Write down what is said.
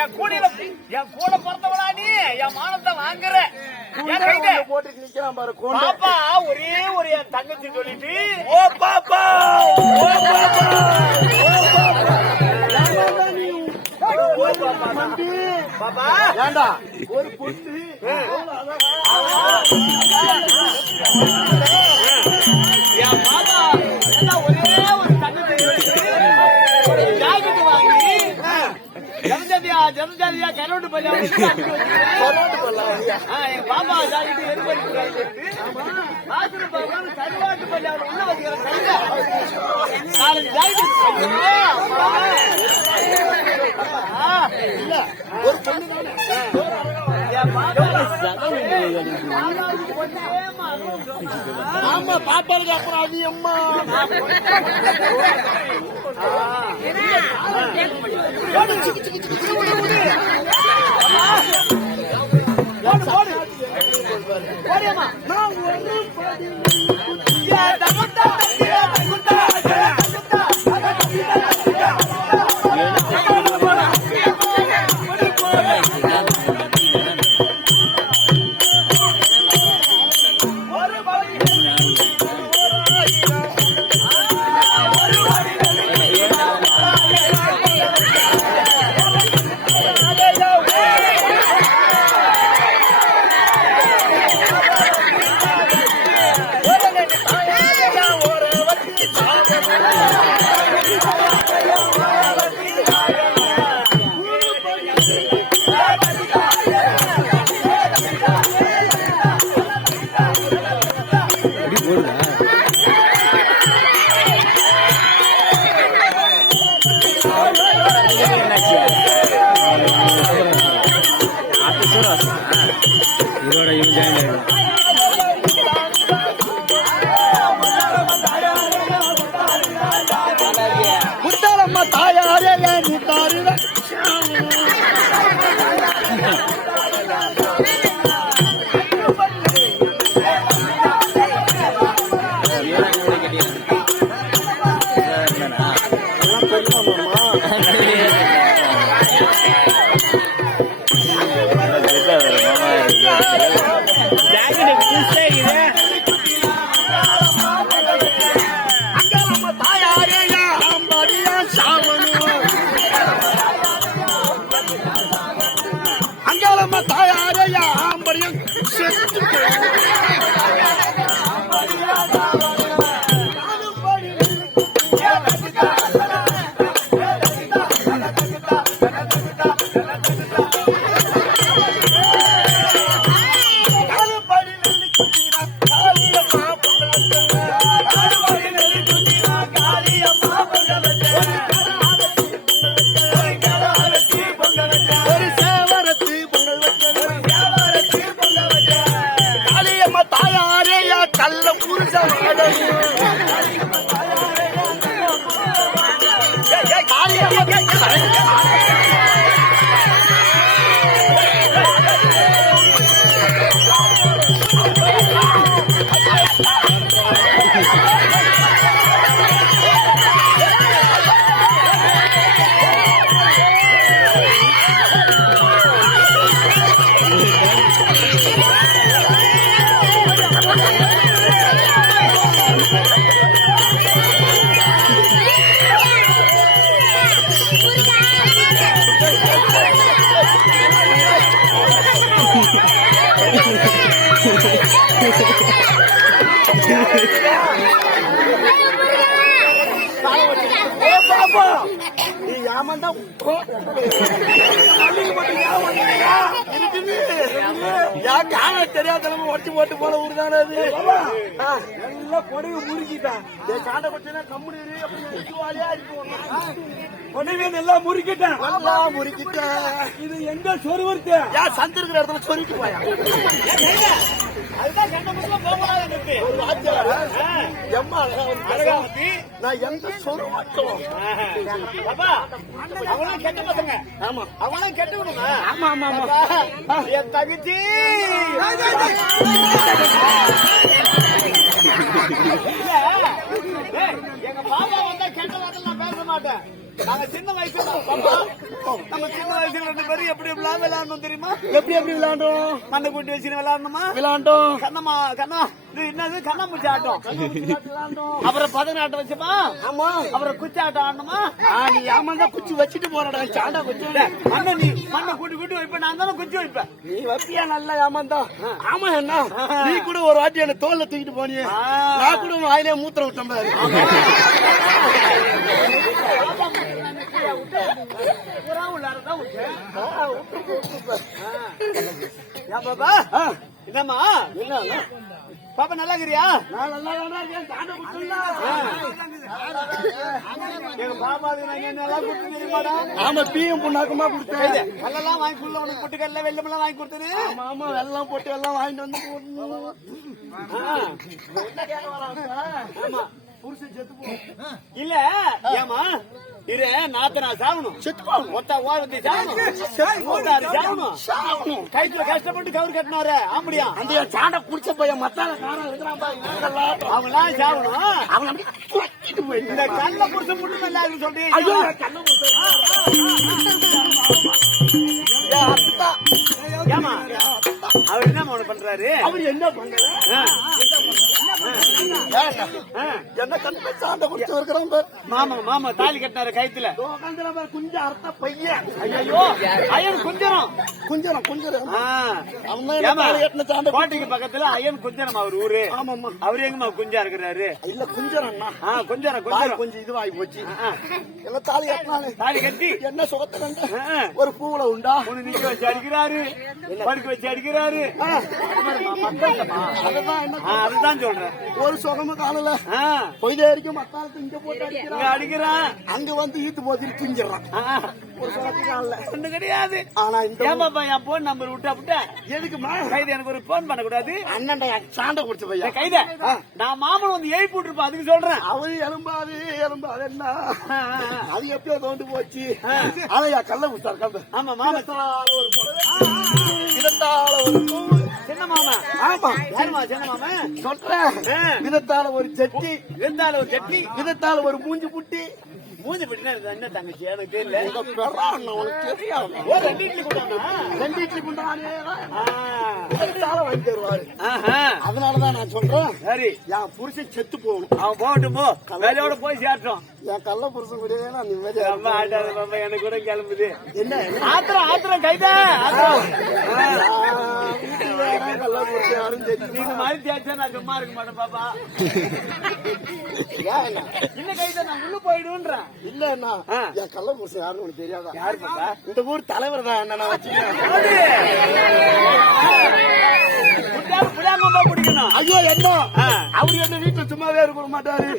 என் கூட பிறந்தவளா நீ என் மானத்தை வாங்குற போட்டு நிக்கிறான் பாரு. பாப்பா ஒரே ஒரு என் தங்கச்சி சொல்லிட்டு ஓ பாப்பா பாப்பா ஏண்டா ஒரு பொண்ணு என் பாப்பா ஒரே ஒரு தங்கச்சி ஒரு ஜாக்கெட் வாங்கி ஜனஜாதியா கரோட்டு பள்ளி என் பாப்பா ஜாக்கெட் எரிபடி கருவாட்டு பள்ளி அவர் உள்ள வச்சுக்கிறேன் நாலஞ்சு ஜாக்கெட் ஒரு பொண்ணு ஆமா பாப்பாளுக்கு அப்புறம் அது அம்மா இதோட இவன் ஜாயின் ஆயிடும். முத்தாலம்மா தாயாரே நீ தாரு தாயாரையா ஆம்பரியம் தெரியாத ஒட்டி போட்டு போல ஊருதானே அது எல்லாம் கொடையை முறுக்கிட்டான் காண்ட கொட்டினா கம்முனு கொடைவே நல்லா முறுக்கிட்டேன் நல்லா முறுக்கிட்டேன். இது எங்க சொருவருக்கு யார் சந்து இருக்கிற இடத்துல சொருக்கி போயா நான் எந்த சொருவாக்கம் அவங்களும் கெட்ட பசங்க. ஆமா அவங்களும் கெட்ட விடுமா? ஆமா ஆமா ஆமா என் தகுதி எங்க பாப்பா வந்தா கெட்ட வார்த்தை நான் பேச மாட்டேன். நாங்க சின்ன வயசுல பாப்பா, நம்ம சின்ன வயசுல 2 பேரும் எப்படி எப்படிலாம் விளையாடணும் தெரியுமா? எப்படி விளையாண்டோம்? மண்ணை கூட்டி வச்சு விளையாடணுமா? விளையாண்டோம். கண்ணம்மா கண்ணா இது என்னது கண்ணாமூச்சி ஆட்டம். விளையாண்டோம். அப்புறம் பதனாட்டம் வச்சுமா? ஆமா. அப்புறம் குச்சி ஆட்டம் ஆடணுமா? நீ ஏமாந்தா குச்சி வச்சுட்டு போறடா. சாண்டா குச்சி மண்ணை நீ மண்ணை கூட்டி கூட்டி வைப்பேன். நான் தானே குச்சி வைப்பேன். நீ வப்பியா நல்லா ஏமாந்தா? ஆமா என்ன நீ கூட ஒரு வாட்டி என்ன தோல்ல தூக்கிட்டு போனியே, நான் கூட வாயிலே மூத்திரம் விட்டேன் பாரு. பாப்பா என்னம்மா என்ன பாப்பா நல்லா இருக்கிறியா? நான் நல்லா இருக்கேன். சாண்டா குச்சி எங்க பாப்பாவுக்கு நாங்க நல்லா கொடுத்துருக்கீங்க. ஆமா பிஎம் புண்ணாக்கமா கொடுத்தேன். கல்லெல்லாம் வாங்கி கொடுல, உனக்கு பொட்டுக்கல்ல வெள்ளமெல்லாம் வாங்கி கொடுத்தது. ஆமா ஆமா வெள்ளம் போட்டு எல்லாம் வாங்கிட்டு வந்து ஆமா புருஷன் செத்து போ. இல்ல ஏமா இரு நாத்தனா சாகணும், செத்து போகணும். மொத்த ஓரத்தி சாகணும், மூத்தாரு சாகணும். கைத்துல கஷ்டப்பட்டு கவுர் கட்டினாரு ஆம்படியா அந்த சாண்டா குடிச்ச பையன் மத்தால காரம் இருக்கிறான் பாரு. அவங்களாம் சாகணும். அவன் அப்படியே தூக்கிட்டு போயிட்டு இந்த கல்ல புடிச்ச மட்டும் நல்லா இருக்கு சொல்றீங்க. ஐயோ கண்ண ஏமா அவர் என்ன பண்றாரு? அவர் என்ன பண்றாரு? என்ன கண்ணு சாண்டா குடிச்சு இருக்கிறான் பாரு. மாமா மாமா தாலி கட்டினாரு கைத்துல. குஞ்சம் அர்த்த பையன். ஐயோ ஐயன் குஞ்சரம் குஞ்சரம் குஞ்சரம் ஏமா, அவன் சாண்டா கோட்டைக்கு பக்கத்துல ஐயன் குஞ்சரம் அவர் ஊரு. ஆமாம்மா. அவரு எங்கம்மா குஞ்சா இருக்கிறாரு? இல்ல குஞ்சரம்னா குஞ்சரம் வாய் குஞ்சரம் கொஞ்சம் இதுவாகி போச்சு. எல்லாம் தாலி கட்டினாலே தாலி கட்டி என்ன சுகத்தை கண்ட ஒரு பூவுல உண்டா உன்னை நிக்க வச்சு அடிக்கிறாரு, படுக்க வச்சு அடிக்கிறாரு. அதுதான் என்ன அதுதான் சொல்றேன். ஒரு சுகமும் காணல. பொய்தே வரைக்கும் மத்தாலத்து இங்க போட்டு இங்க அடிக்கிறான். அடிக்கிறான். அங்க வந்து ஈத்து போதில் துஞ்சிடறான். ஒரு சுகத்தையும் காணல. ஒண்ணு கிடையாது. ஆனா இந்த ஏமாப்பா என் போன் நம்பர் விட்டா எதுக்குமா கைது எனக்கு ஒரு போன் பண்ண கூடாது. அண்ணன் சாண்டை குடிச்ச பையன் கைத நான் மாமன் வந்து எழுப்பி விட்டுருப்பா, அதுக்கு சொல்றேன். அவரு எலும்பாது எலும்பாது என்ன அது எப்பயோ தோண்டு போச்சு. அதையா கல்ல குடிச்சார் கல்ல. ஆமா மாமா ஒரு விதத்தால ஒரு பூவு. சின்ன மாமா. ஆமா யாருமா சின்ன மாமா? சொல்றேன். விதத்தால ஒரு செட்டி, இருந்தாலும் ஒரு சட்னி விதத்தால ஒரு மூஞ்சி புட்டி. மூஞ்சி பிடினா என்ன தங்கச்சி எனக்கு தெரியல. உங்க பெறான் உனக்கு தெரியாது. ஓ 2 இட்லி கொடுத்தானா? 2 இட்லி குண்டானே விதத்தால வாங்கி தருவாரு. ஆஹா அதனாலதான் நான் சொல்றேன், சரி என் புருஷன் செத்து போகணும். அவன் போகட்டும் போ, வேலையோட போய் சேர்த்தோம். என் கள்ள புருஷன் கூடவே நான் நிம்மதியா ரொம்ப ஆட்டாத பாப்பா, எனக்கு கூட கிளம்புது. என்ன ஆத்திரம் ஆத்திரம் கைதா ஆத்திரம். வீட்டுக்கு வேற கள்ள புருஷன் யாரும் செத்து நீங்க மாதிரி தேய்ச்சா நான் சும்மா இருக்க மாட்டேன் பாப்பா. என்ன கைதா நான் உள்ள போயிடுன்றேன். இல்லன்னா என் கள்ள புருஷன் யாருன்னு உனக்கு தெரியாதா? யாரு பாப்பா? இந்த ஊர் தலைவர் தான் என்ன நான் வச்சுக்கிறேன். புடாங்கம்பா பிடிக்கணும். ஐயோ என்ன அவரு என்ன வீட்டுல சும்மாவே இருக்க மாட்டாரு.